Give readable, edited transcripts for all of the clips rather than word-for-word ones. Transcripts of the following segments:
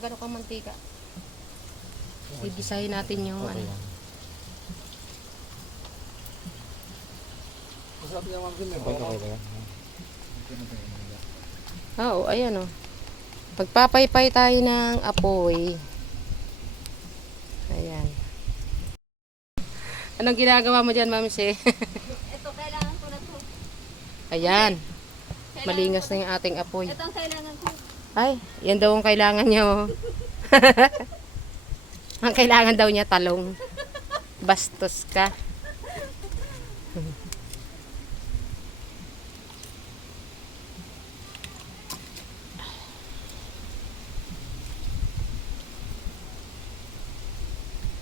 Magkano kang mantika? Gigisahin natin yung Okay ano. yan. Masarap niya ma'am din. Okay ba yan? Oo, ayan o. Pagpapaypay tayo ng apoy. Ayan. Anong ginagawa mo dyan, Ma'am Si? Ito, kailangan ko na to. Ayan. Malingas na yung ating apoy. Ito ang kailangan ko. Ay, yan daw ang kailangan nyo. Ang kailangan daw niya talong. Bastos ka.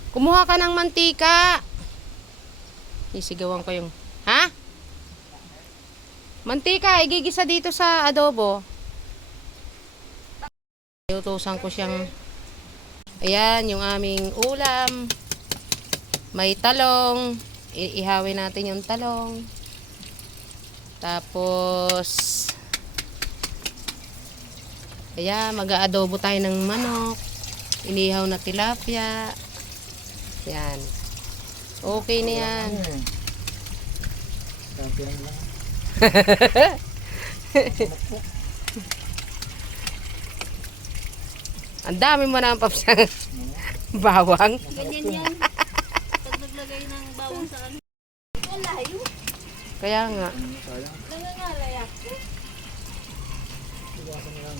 Kumuha ka ng mantika. Isigawan ko yung... Ha? Mantika, igigisa dito sa adobo. Iutusan ko siyang... Ayan, yung aming ulam. May talong. Ihawin natin yung talong. Tapos... Ayan, mag-aadobo tayo ng manok. Inihaw na tilapia. Yan. Okay na yan. Champion lang. Ang dami mo na ang papsang bawang. Ganyan yan. Pag naglagay ng bawang sa ano. Ang layo. Kaya nga. Sayang. Nangangalay ako. Iwasan na lang.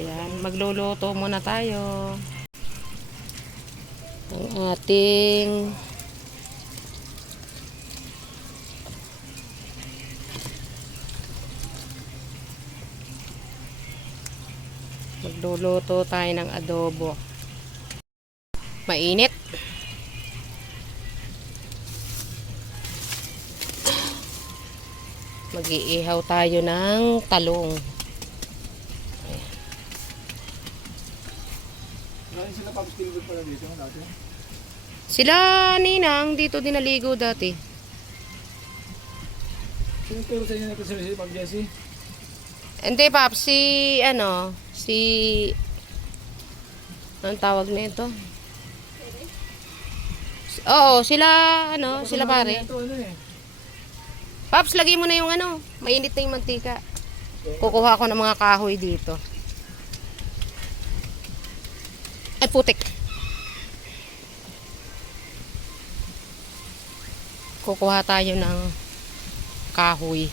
Ayan, magluluto muna tayo. Ang ating magluluto tayo ng adobo. Mainit. Mag-iihaw tayo ng talong. Ngayon sila pag-skillboard pala dito dati. Sila ninang dito din naligo dati. Sino turo sa inyo nito si Ma'am Jessie? Hindi pap, si anong tawag nito? Oo, sila sila pare. Ito ano eh. Paps, lagay mo na yung mainit na yung mantika. Kukuha ko ng mga kahoy dito. Ay, putik. Kukuha tayo ng kahoy.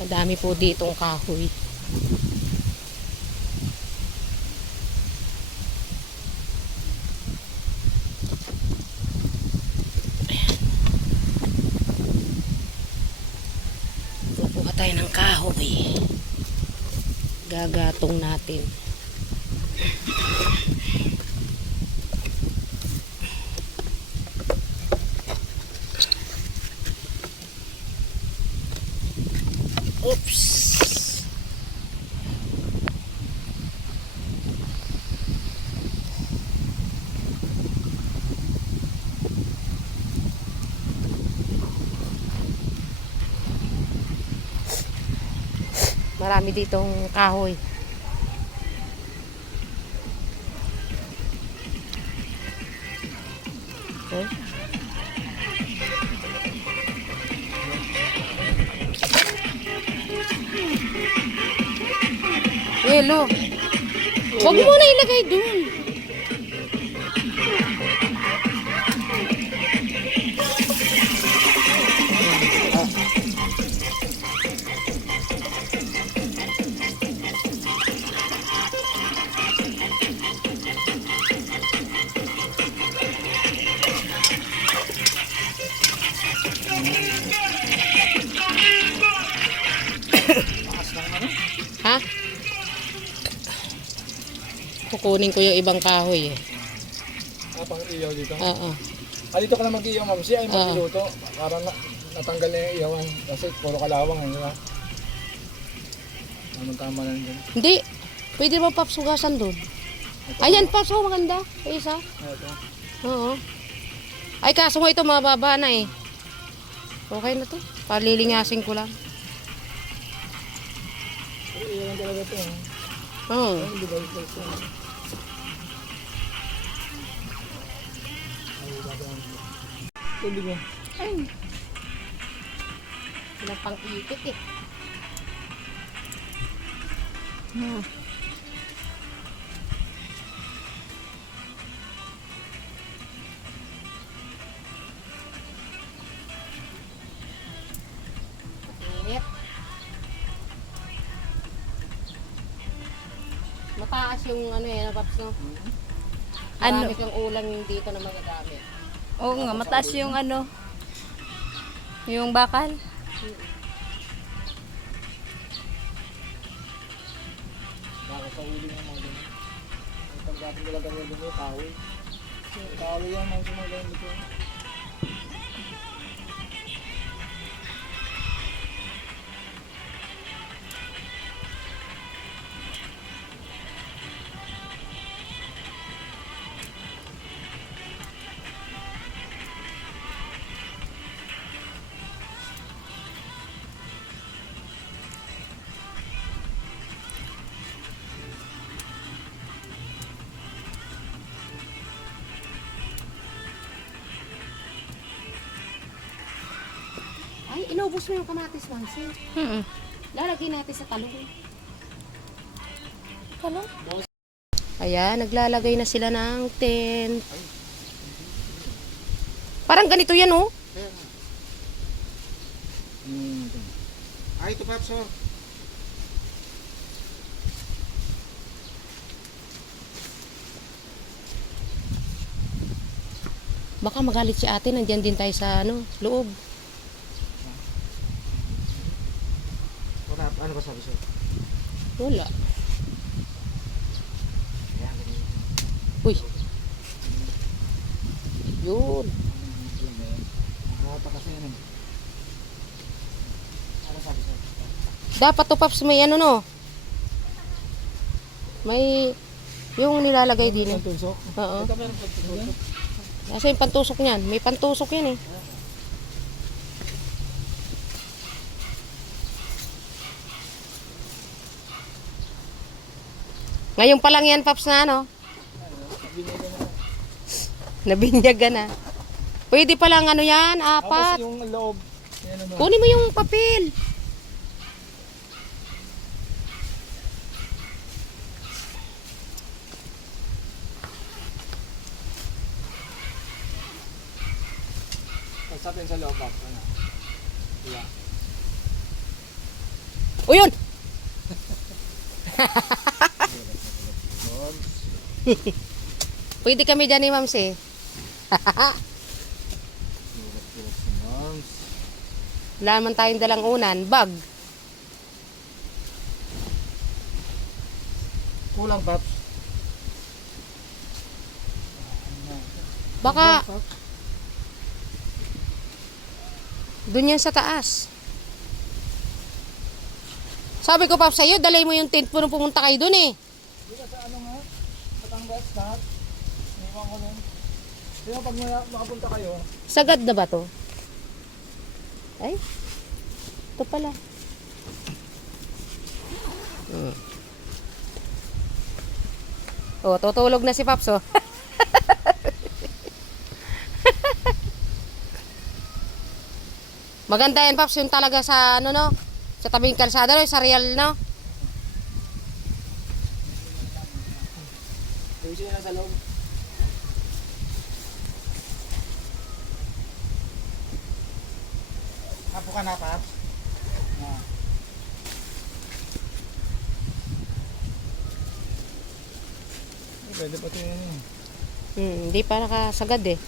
Madami po ditong kahoy. Kukuha tayo ng kahoy. Gagatong natin. Oops. Marami ditong kahoy. Okay. Hello. Huwag mo na ilagay dun. Ha? Kukunin ko yung ibang kahoy eh. Pang iyaw dito. Oo. Dito ka na mag-iyaw ma'am. Siya ay magluto. Para natanggal na yung iyawan. Kasi puro kalawang eh. Diba? Tama na dyan. Hindi. Pwede ba paps hugasan doon? Ayan paps, oh maganda. Isa. Ito. Oo. Ay kaso nga ito mababa na eh. Okay na to. Palilingasin ko lang. talaga ito. Hmm. Hindi ba ito ito? Hindi ba? Ay. Wala pang ipit eh. Hmm. Init. Mataas yung ano eh, Paps, no? Ano? Marami kang ulam yung dito na magagamit. Oo nga, mataas yung ano, yung bakal. Nakakauli ng mga ganun. Ang pagdating talaga ng dito, kahoy. Kahoy yan, mga sumagayin dito. Ay, inubos mo yung kamatis, Mansi. Hmm. Lalagyan natin sa talong. Talong? Ayan, naglalagay na sila ng tent. Parang ganito yan, oh. Ay, ito Paps, oh. Baka magalit si ate, nandyan din tayo sa loob. Wala, ano ba sabi sa'yo? Wala. Ayan, ganyan. Uy. Yun. Nakakata kasi yan eh. Ano sabi sa'yo? Dapat to, Paps, may ano, no? May yung nilalagay din. Ang tusok? Oo. Ito meron pagtusok. Nasa yung pantusok niyan. May pantusok yan eh. Ngayon pa lang yan, Paps, na ano? Nabinyagan na. Pwede pa lang ano yan, Tapos apat. yung loob. Yan ano. Kunin mo yung papel. Pagsatin sa loob, Paps. Ano? Diba? O yun! Pwede kami dyan ni Mams eh. Wala naman tayong dalang unan. Bag. Kulang, Paps. Baka doon yan sa taas. Sabi ko, Paps, sa'yo, dalay mo yung tent mo nung pumunta kayo doon eh. Dito sa ano nga? Batangas, lahat. Iwan ko nun. Di ba pag makapunta kayo, Sagad na ba to? Ay, ito pala. Oh, tutulog na si Paps, oh. Maganda yan, Paps, yung talaga sa ano, no? Sa tabing kalsada, no? Sa real, no? ayusin nyo na sa loob. Apo ka na, Paps? Ah. Pwede pa ito yun eh. Hindi pa nakasagad eh.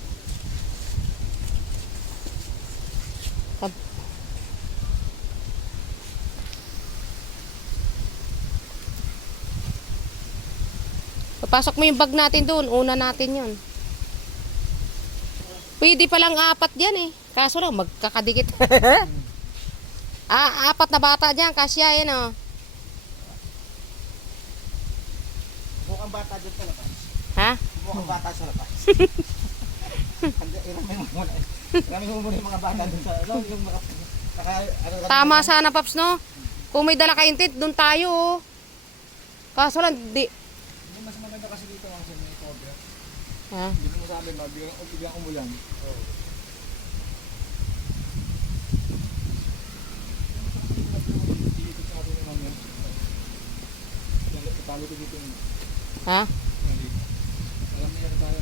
Papasok mo yung bag natin doon. Una natin yun. Pwede palang apat dyan eh. Kaso lang, magkakadikit. Apat na bata dyan. Kasya yan oh. Mukhang bata dyan sa labas. Ha? Mukhang bata sa labas. Marami mo muna yung mga bata dun sa ano, yung mga ano, Tama sana, Paps, no? Kung may dala kayong tent, doon tayo oh. Kaso lang, di... Hindi, mas maganda kasi dito ang sa may cover. Ha? Hindi mo sabi, biglang umulan. Oo. Dito sa atin naman yan. Italo ko dito yun. Ha? Alam niya na tayo.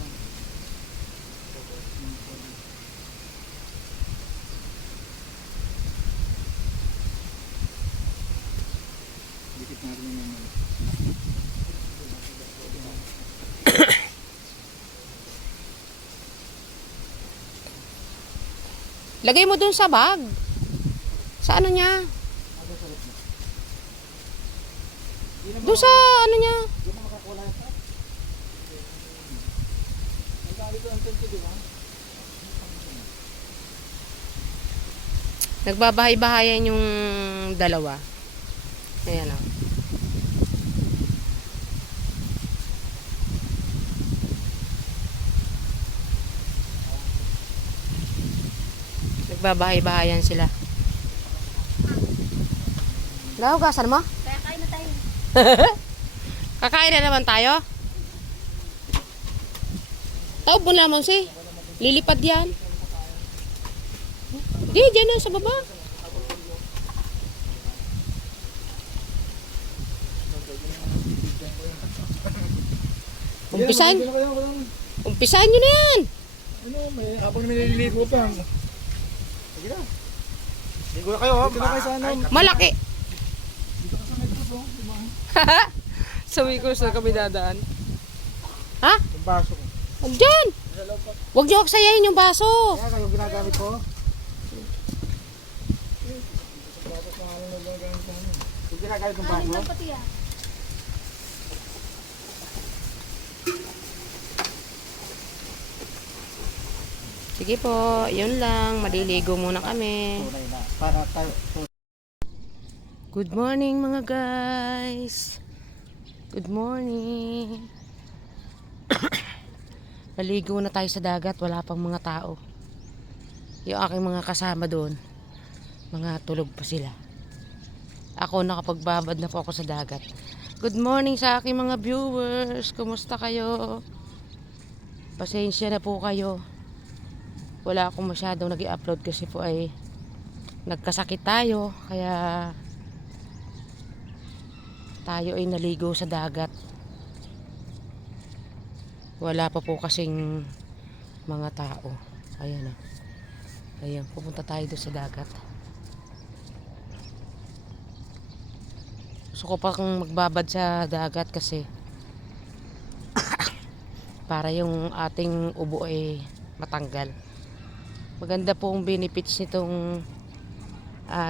Dikit natin yung naman. Lagay mo dun sa bag. Sa ano niya? Doon sa ano niya? Hindi mo makakuha ito. Nagkalito ang tent ko, di ba? Nagbabahay-bahayan yung dalawa. Ayan o. Nagbabahay-bahayan sila. Nahugasan mo? Kaya kain na tayo. Kakain na naman tayo? Tawag mo lamang si. Lilipad yan. Di, dyan na sa baba. Umpisahan. Umpisahan nyo na yan. Ano, may habang nililigo pa. Sige na. Ligo na kayo, ha? Dito na kayo sa ano. Malaki. Dito ka sa medbus, oh. Diba? Sabi ko sa kami dadaan. Ha? Yung baso ko. Huwag dyan. Huwag nyo aksayahin yung baso. Kaya kayo ginagamit ko. Yung ginagamit ng baso. Kain lang pati ah. Sige po, yun lang. Maliligo muna kami. Tunay na. Para tayo. Good morning mga guys. Good morning. Naligo na tayo sa dagat. Wala pang mga tao. Yung aking mga kasama doon, mga tulog pa sila. Ako nakapagbabad na po ako sa dagat. Good morning sa aking mga viewers. Kumusta kayo? Pasensya na po kayo. Wala akong masyadong nag-i-upload kasi po ay nagkasakit tayo. Kaya tayo ay naligo sa dagat. Wala pa po kasing mga tao. Ayan o. Ayan, pupunta tayo doon sa dagat. Gusto ko pang magbabad sa dagat kasi para yung ating ubo ay matanggal. Maganda pong benefits nitong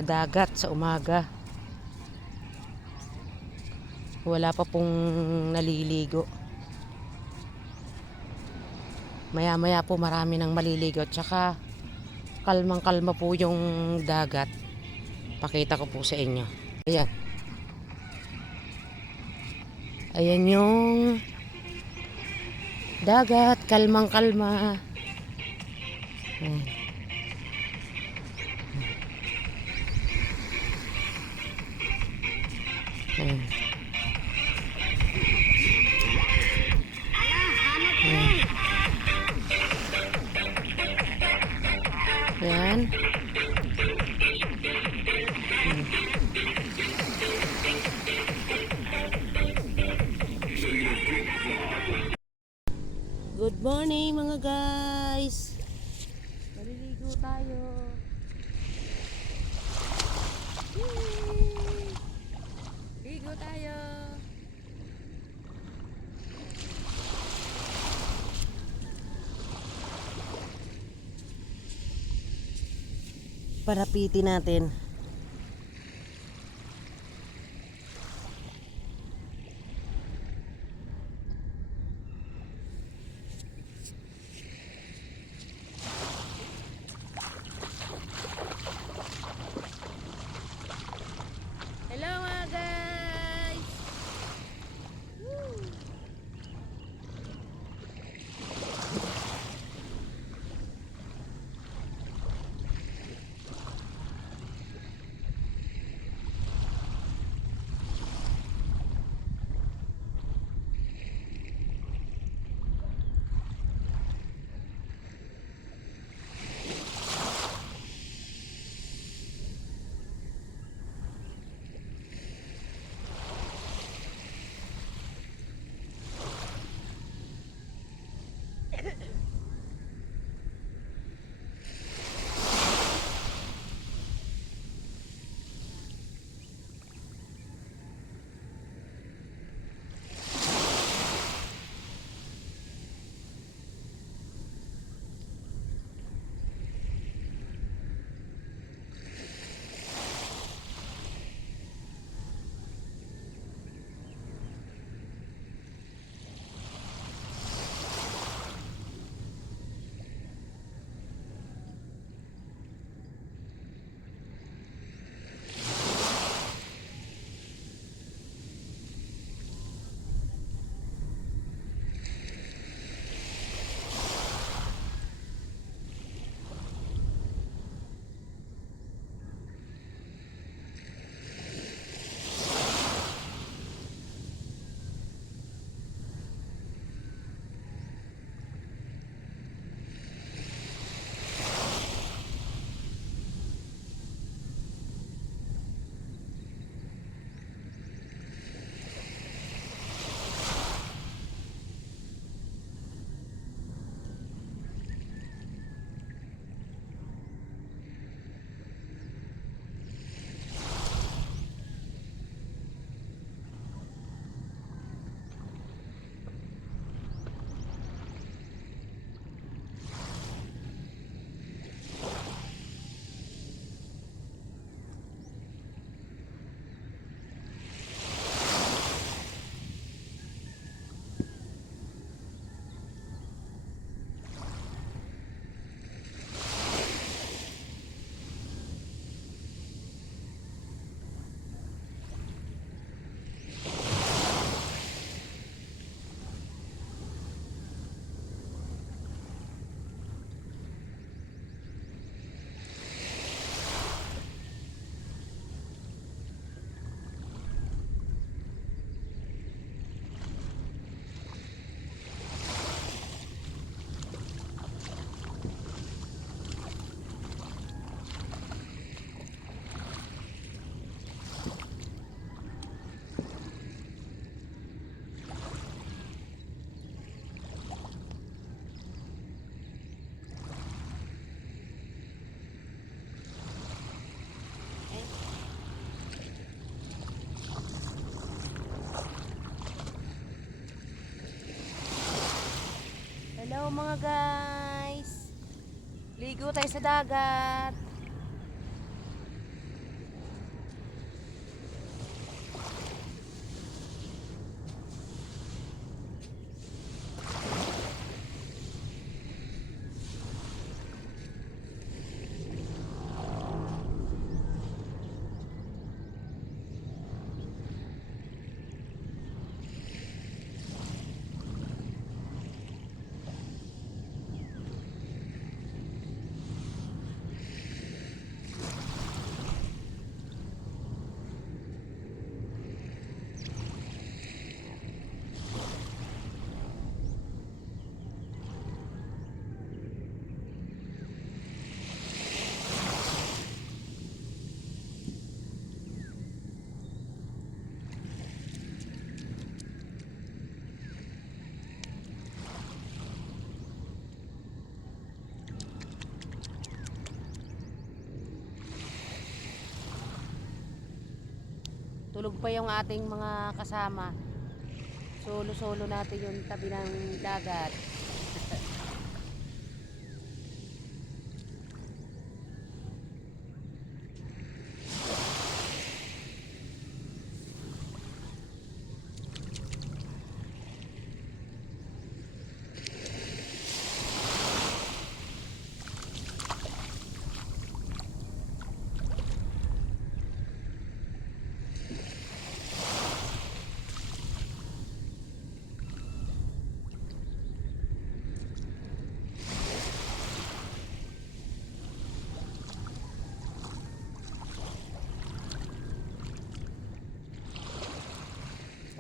dagat sa umaga. Wala pa pong naliligo. Maya maya po marami nang maliligo. Tsaka kalmang kalma po yung dagat. Pakita ko po sa inyo. Ayan. Ayan yung dagat. Kalmang kalma. Ayan. Ayan. Ayan. Good morning mga guys. Maliligo tayo. Yay! Ligo tayo. Parapitin natin. Hello mga guys. Woo! mga guys. Ligo tayo sa dagat. Tulog pa yung ating mga kasama. Solo-solo natin yung tabi ng dagat.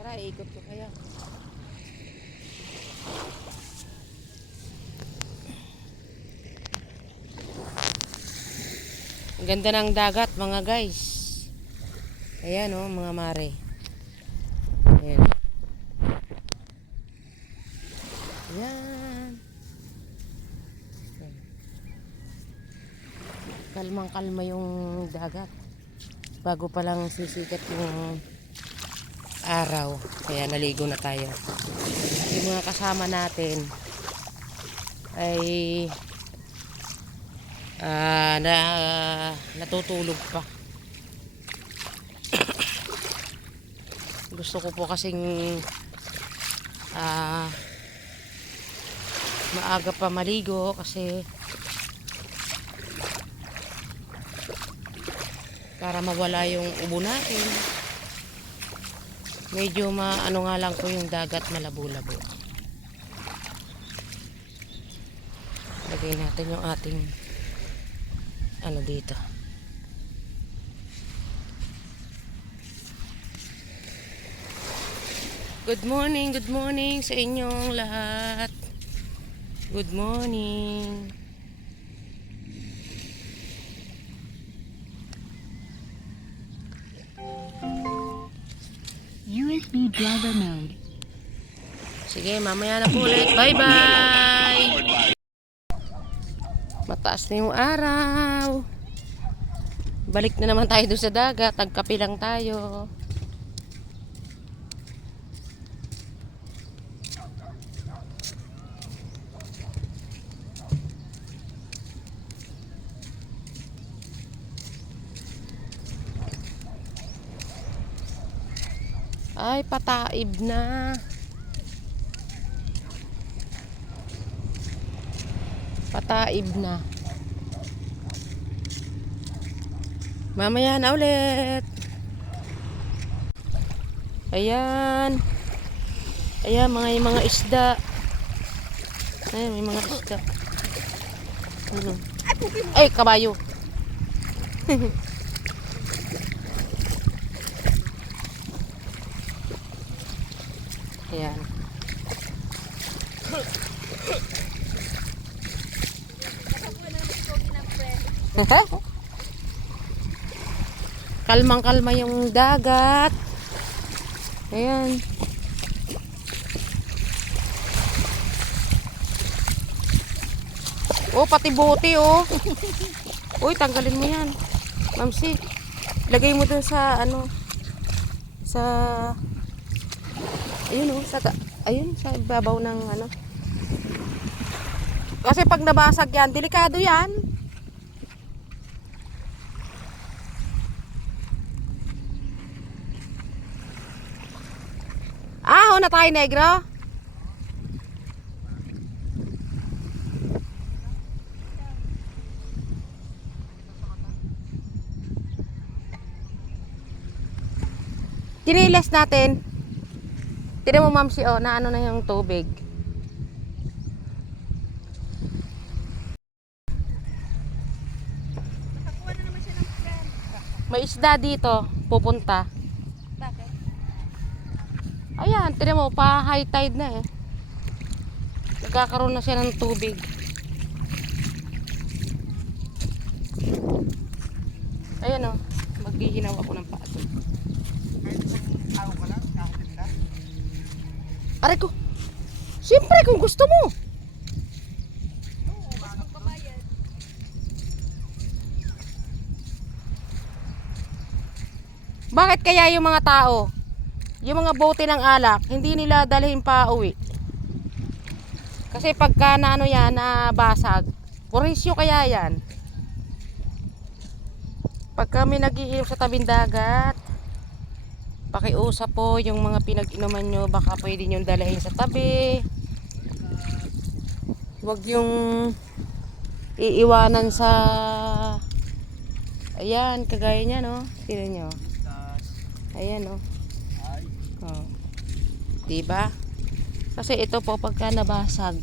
Tara, ikot ko kaya. Ang ganda ng dagat mga guys. Ayan oh, mga mare. Ayan. Ayan. Kalmang-kalma yung dagat. Bago pa lang sisikat yung araw. Kaya naligo na tayo. Yung mga kasama natin ay natutulog pa. Gusto ko po kasing maaga pa maligo kasi para mawala yung ubo natin. Medyo ano nga lang po yung dagat, malabo-labo. Lagay natin yung ating ano dito. Good morning sa inyong lahat. Good morning. USB driver mode. Sige, mamaya na po ulit. Bye-bye! Mataas na yung araw. Balik na naman tayo doon sa dagat. Tagkapi lang tayo. Ay, pataib na. Pataib na. Mamaya na ulit. Ayan. Ayan, mga isda. Ayan, may mga isda. Ano? Ay, kabayo. Ayan. Kalmang-kalma yung dagat. Ayan. Oh, pati bote oh. Uy, tanggalin mo yan. Mamsi, lagay mo dun sa ano, sa ayun oh, ayun sa ibabaw ng ano. Kasi pag nabasag yan, delikado yan. Na tayo, negro. Tiniles natin. Tignan mo, ma'am, na ano na yung tubig. Nakakuha na naman siya ng friend. May isda dito, pupunta. Bakit? Ayan, tignan mo, pa high tide na eh. Nagkakaroon na siya ng tubig. Ayan o, maghihinaw ako ng pato. Kahit isang araw ka lang, kahit na. Aray ko, siyempre kung gusto mo. Bakit kaya yung mga tao, yung mga bote ng alak, hindi nila dalhin pa uwi? Kasi pagka na ano yan, nabasag, purisyo kaya yan. Pag kami nag-iinom sa tabing dagat, pakiusap po yung mga pinag-inuman nyo, baka pwede nyo dalhin sa tabi. Huwag yung iiwanan sa, ayan, kagaya niya, no? Tingnan nyo. Ayan, no? Oh. Diba? Kasi ito po, pagka nabasag,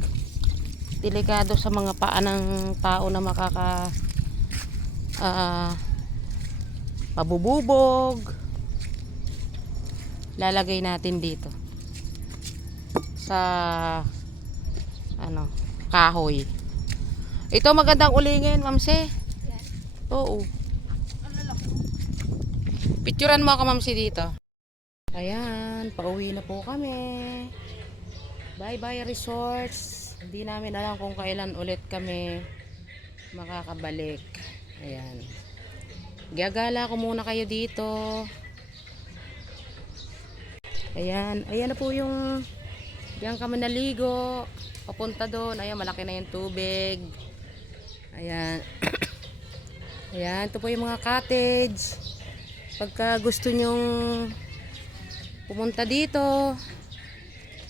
delikado sa mga paa ng tao na mabububog. Lalagay natin dito sa ano, kahoy. Ito magandang ulingin, mamse. Oo. Picturean mo ako, mamse, dito. Ayan, pauwi na po kami. Bye bye resorts. Hindi namin alam kung kailan ulit kami makakabalik. Ayan. Gagala ko muna kayo dito. Ayan. Ayan na po yung diyan kami naligo. Papunta doon. Ayan, malaki na yung tubig. Ayan. Ayan, ito po yung mga cottage. Pagka gusto nyong pumunta dito,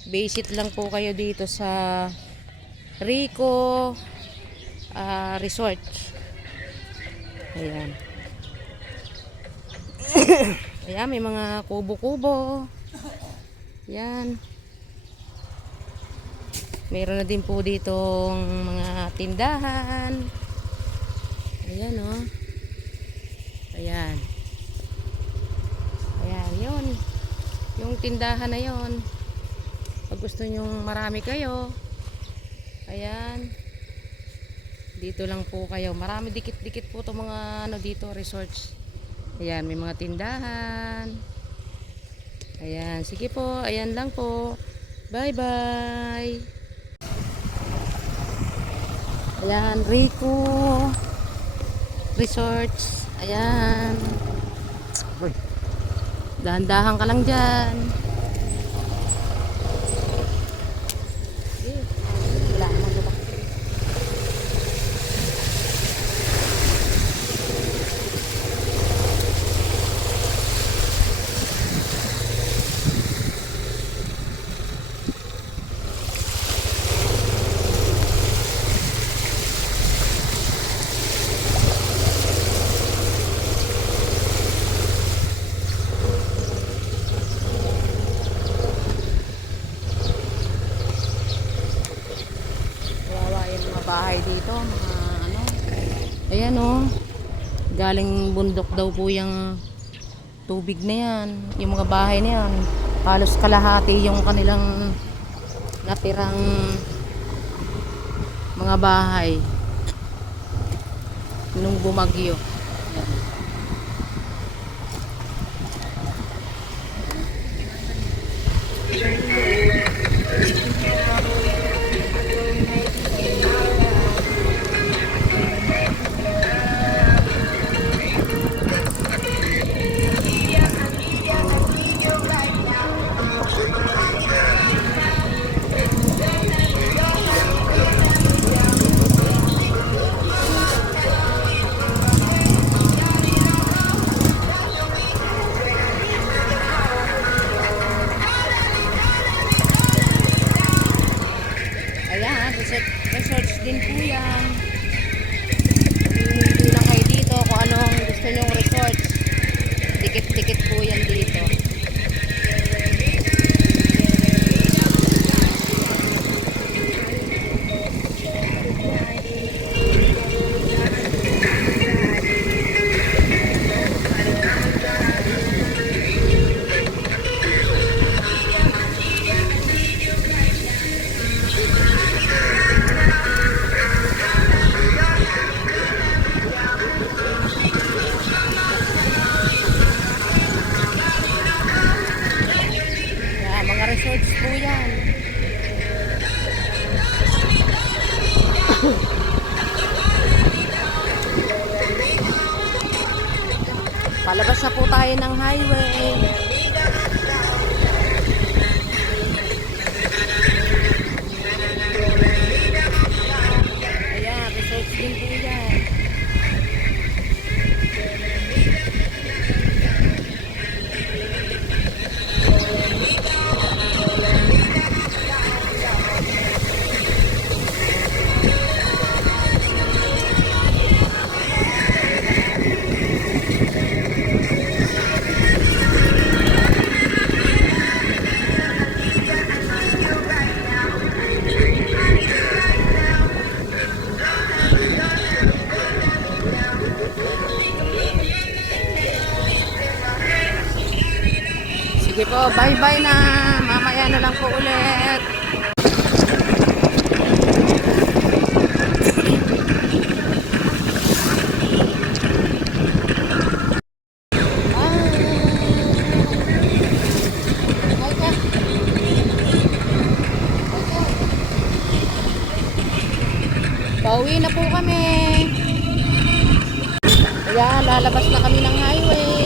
visit lang po kayo dito sa Rico Resort. Ayan. Ayan, may mga kubo-kubo. Ayan. Meron na din po ditong mga tindahan. Ayan, oh. Ayan. Ayan, yun. Yung tindahan na yun. Pag gusto nyong marami kayo, ayan, dito lang po kayo. Marami dikit-dikit po itong mga ano dito, resorts. Ayan, may mga tindahan. Ayan, sige po, ayan lang po. Bye-bye. Ayan, Rico Resorts. Ayan. Dahan-dahan ka lang dyan. Bahay dito, mga ano. Ayan, oh. Galing bundok daw po yung tubig na yan. Yung mga bahay na yan, halos kalahati yung kanilang natirang mga bahay nung bumagyo. Ayan. Palabas na po tayo ng highway. Ayan, resorts din po yan. Sige po, bye-bye na. Mamaya na lang po ulit. Pauwi na po kami. Ayan, lalabas na kami ng highway.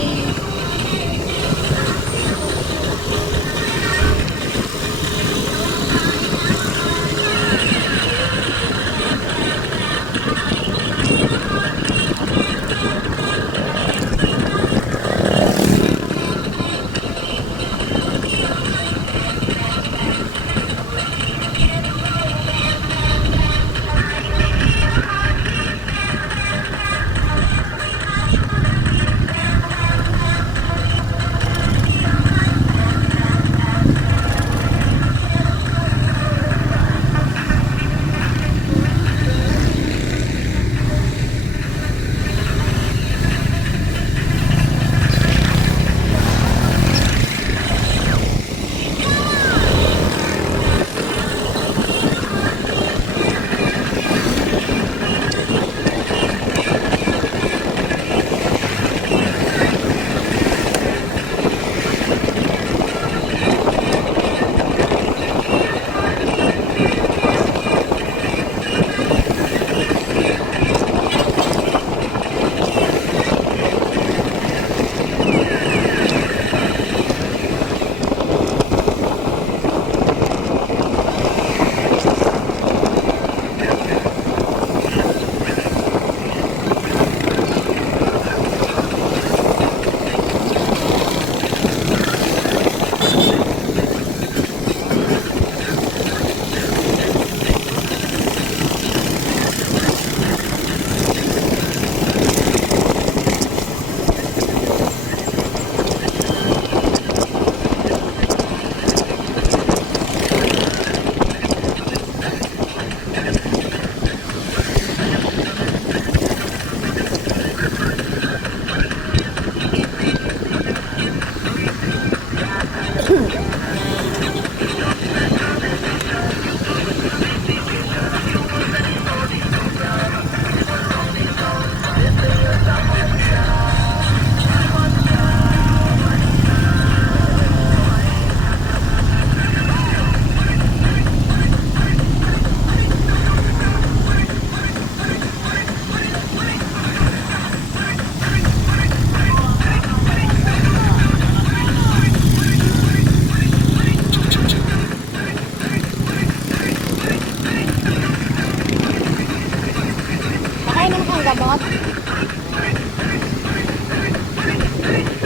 Nakainom kang gamot?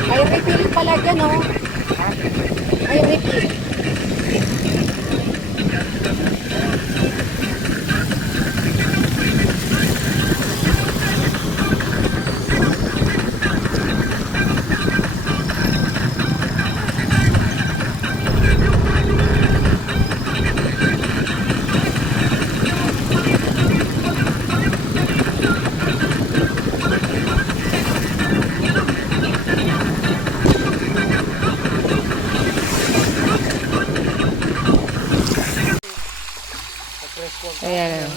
May refill pala dyan, oh. May refill. Ayan.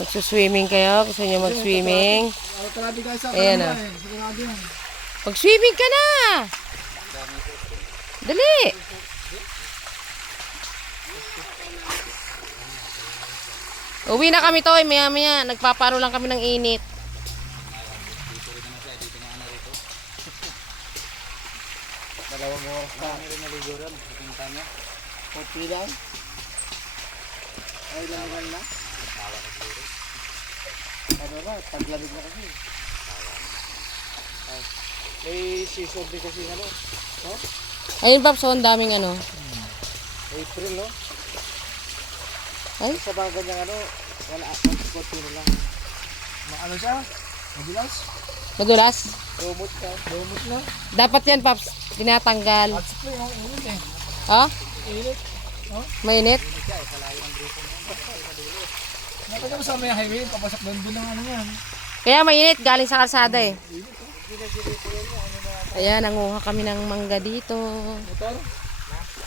Magsuswimming kayo? Gusto niyo mag-swimming? Grabe guys, sa Ayan, kanila ah. Sigurado yan. Mag-swimming ka na! Dali! Uwi na kami to, maya-maya. Nagpaparo lang kami ng init. Dalawang oras pa. Ano rin naligo ron? Pupunta niya. Kopi lang. Ay, lamigan na. Ano na, taglamig na kasi. Ay, may season din kasi ano. No? Ayun, Paps, oh, ang daming ano. April, no? Ay? Sa mga ganyang ano, wala, konti na lang. Ano siya? Madulas? Madulas. Lumot ka. Lumot na. Dapat yan, Paps, tinatanggal. At spray, ang init eh. Oh, Init. mainit. Nakita mo sa may highway, papasok doon ng ano yan. Kaya mainit, galing sa kalsada eh. Ayan, nanguha kami ng mangga dito. Motor?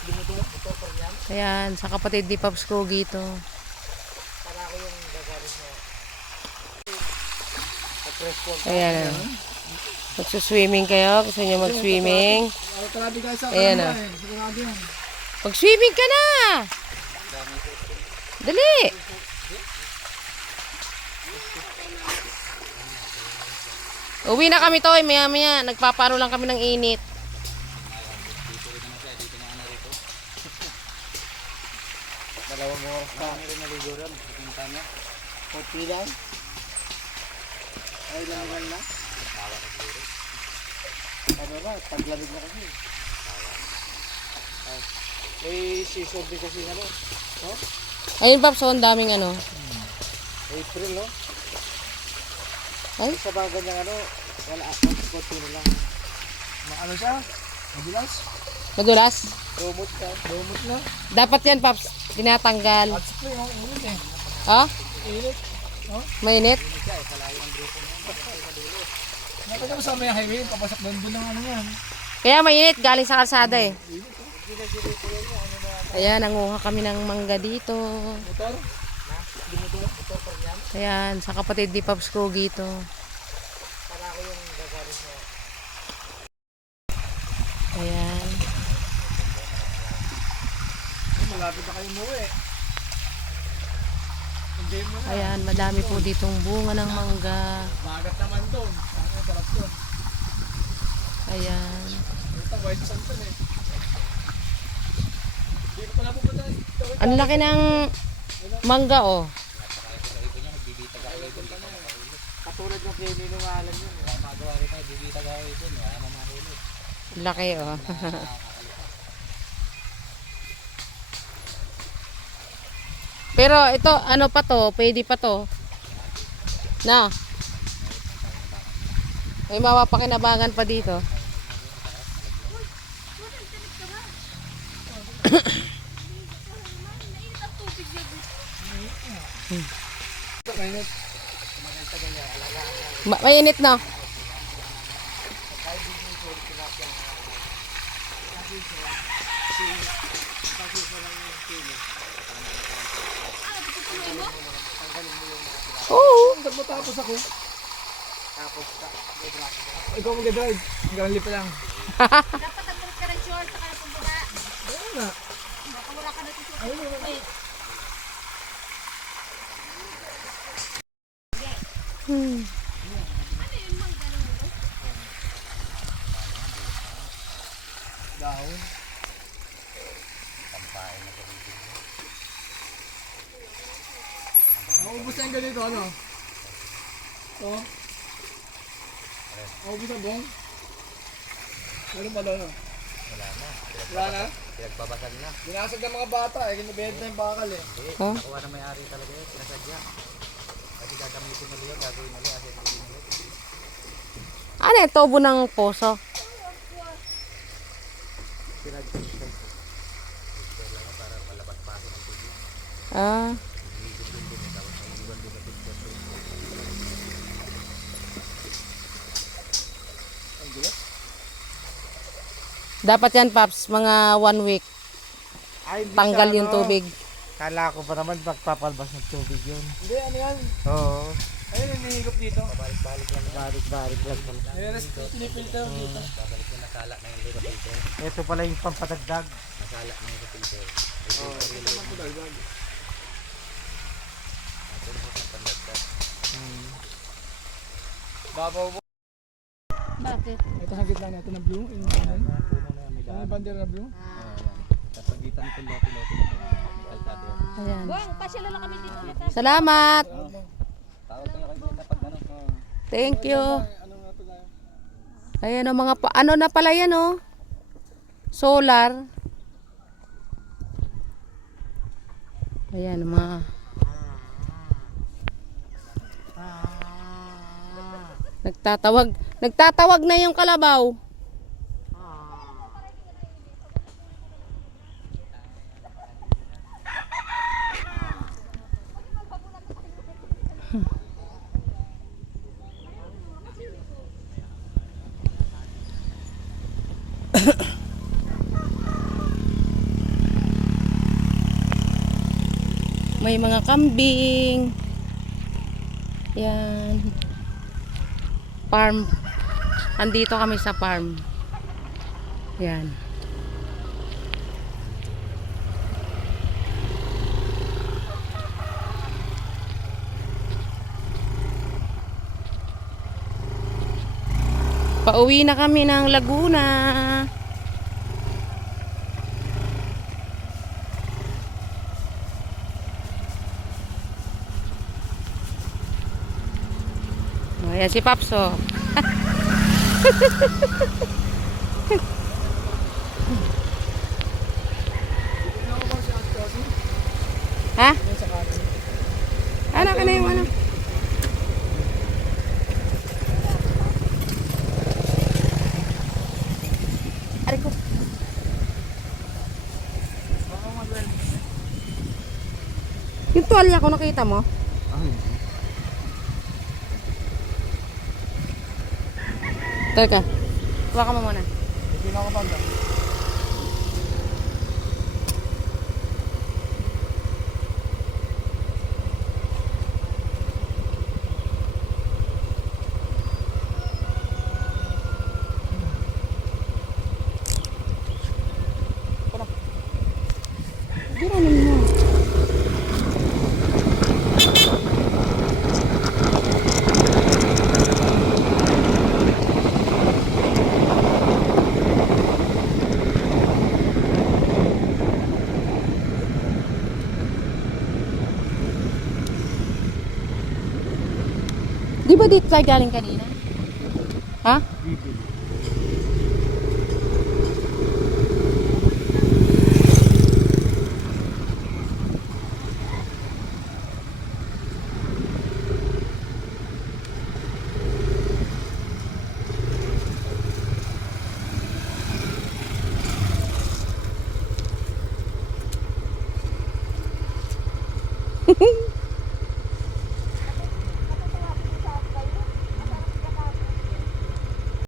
Motor pa yan. Ayan, sa kapatid ni Paps Kogi ito. Para ako yung gagalit mo. Sa press ko. Ayan. Magsuswimming kayo? Gusto nyo mag-swimming? Grabe guys, sa Ayan, kanila ah. eh. Sigurado yan. Mag-swimming ka na! Dali! Uwi na kami to, maya-maya. Nagpaparo lang kami ng init. Dalawang oras pa. Ano rin naligo ron? Pupunta niya. Kopi lang. Ay, lamigan na. Ano na, taglamig na kasi. Ay, may season din kasi ano. No? Ayun, Paps, oh, ang daming ano. April, no? Ay? Sa mga ganyang ano, wala, konti na lang. Ano siya? Madulas? Madulas. Lumot ka. Lumot na. Dapat yan, Paps, tinatanggal. At spray, ang init eh. Oh, Init. mainit. Nakita mo sa may highway, papasok doon ng ano yan. Kaya mainit, galing sa kalsada eh. Ayan, nanguha kami ng mangga dito. Motor? Motor pa yan. Ayan, sa kapatid ni Paps Kogi ito. Para ako yung gagalit mo. Ayan. Malapit na kayo umuwi. Enjoy mo na. Ayan, madami po ditong bunga ng mangga. Magat naman doon. Ang sarap doon. Ayan. Ito, white sand doon eh. Hindi ko pala pupunta. Ang laki ng mangga, oh. Katulad yung kay Nino Alan yun. Magawa rin tayo, bibita gawin ito. Wala mamahuli. Laki, oh. Pero ito, ano pa to? Pwede pa to. Na. May mapapakinabangan pa dito. Mainit. Mainit na. Oo. Saan matapos ako? Tapos ka. Ikaw mag-drive. Hanggang lipa lang. Dapat nagpalit ka ng short sa kanang pagbuka. Oo nga. Baka wala ka natutunan. Ayun nga. Dahon. Naubos na yung ganito, ano? Ito. Naubos na bong? Meron pa doon, no? Wala na? Pinagbabasag na. Binasag ng mga bata, eh. Kinabenta yung bakal, eh. Oh. Nakuha na may-ari talaga yun. Pinasadya. Kasi gagamitin nila yun. Gagawin nila. Kasi hindi nila. Ano yung tubo ng poso? Pinag-system ko. System lang yan para malabas pa ako ng tubig. Ah. Higit yung dumi. Tapos may iwan din na picture ko. Ang gulat. Dapat yan, Paps, mga 1 week. Ay, hindi Tanggal siya, yung ano. tubig. Kala ko pa naman magpapalbas ng tubig yun. Hindi, ano yan? Oo. Ayun, hinihigop dito. Balik-balik lang. Balik lang pala. Pinipilter dito. Babalik yung nasala na yung little filter. Ito pala yung pampadagdag. Nasala na yung filter. Oo, ito pampadagdag. Ito yung mga pandagdag. Babaw mo. Bakit? Ito sa gitna na ito na blue. Yung ganun. Puno na yan. May Ano daan. yung bandera na blue? Oo, yan. Tapos pagitan nito lote-lote na ito. Kalsada yan. Ayan. Buwang, pasyala lang kami dito. Salamat. Tawag kayo kay Brenda pag ano. Thank you. Ano nga pala? Ayan ang mga ano na pala yan oh. Solar. Ayan ang mga Nagtatawag na yung kalabaw. May mga kambing. Yan. Farm. Andito kami sa farm. Yan. Pauwi na kami ng Laguna. Ayan si Papso. Ha? Ano ka na yung ano? Aray ko. Yung tuwalya ko nakita mo? Teka. Kuha ka mo muna. Hindi na ako banda. Giranin mo. Di ba dito tayo galing kanina? Ha? Hehehe